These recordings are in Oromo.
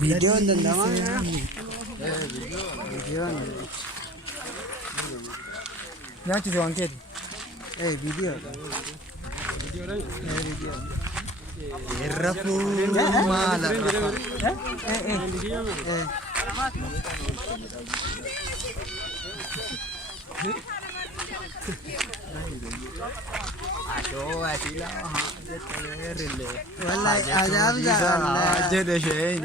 Videoon dandaman ya. Videoon. Nyaachise waan keeti. Video. Video. Irrafu maala rafa. Aduh, asila Wallahi ajaab Allah. jede shay.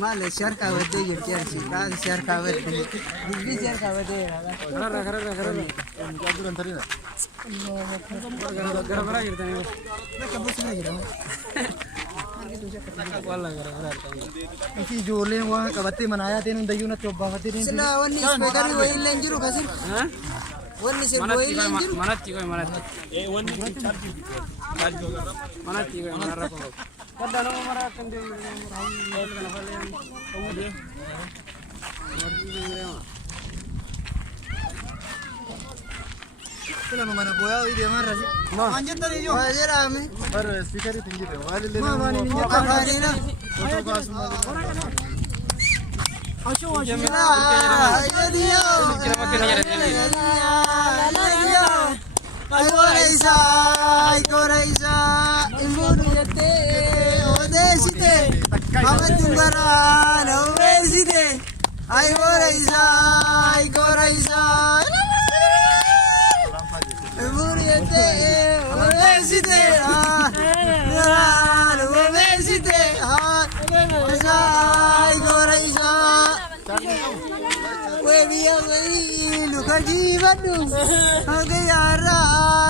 Maal sharka wade jirti arsi. Kaan sharka wade. Digbi sharka wade. Jaduran tarina. gara-gara gitu nih. Isi ijoolleen waa qabattee manaayaa ta'een hundayyuu natti obbaafattee deemti. Sila wanni ispeedari wayillee hin jiru kasir. Wanni sirbi wayillee hin jiru. Manatti marah kok. Kada nama marah kan dia. Sila nu mana boyaa hidhee marra si. Waan jettan iyyuu. Waa jedhame. Bara spiikarii hin jirre waan illee. Maani ni nyata kaanina. Foto kaasuma. Kajibadu, agayara,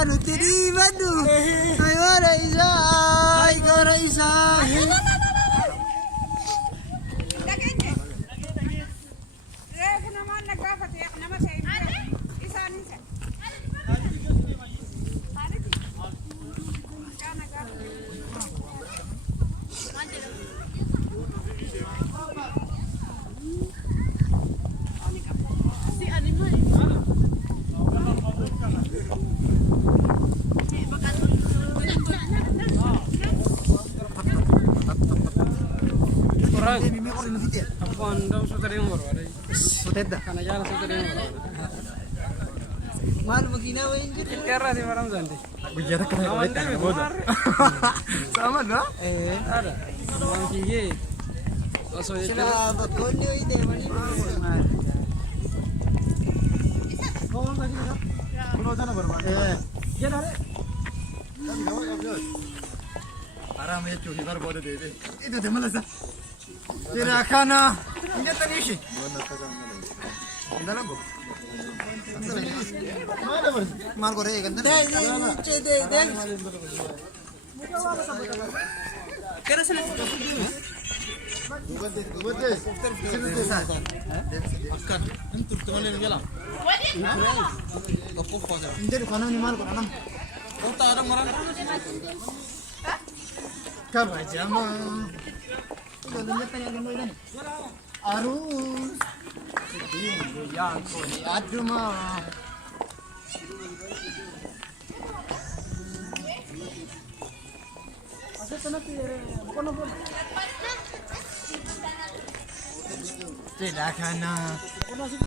nutiribadu, aywara isa, aykora isa. Aku andam sudah yang baru ada. Sutedda. Karena jalan sudah yang baru. Maal makina wayin jiru. Kira sih barang zanti. Bicara kena Kawan dia bodoh. Sama na? Ada. Bang Kiki. Langsung itu. Sila bakonni wayite mani. Kuno sana berapa? Dia ada. Aram ya cuci baru bodoh deh. Itu deh malas. Tira kana. Ingat tadi sih. Dalam bu. Mal gore kan? Deh, deh. Kira sana. Akan. Entur teman yang jalan. Jadi kana ni mal kora nam. Oh tak ada orang. Kabajama. Arus. Yang kau ni aduma. Tidak kana.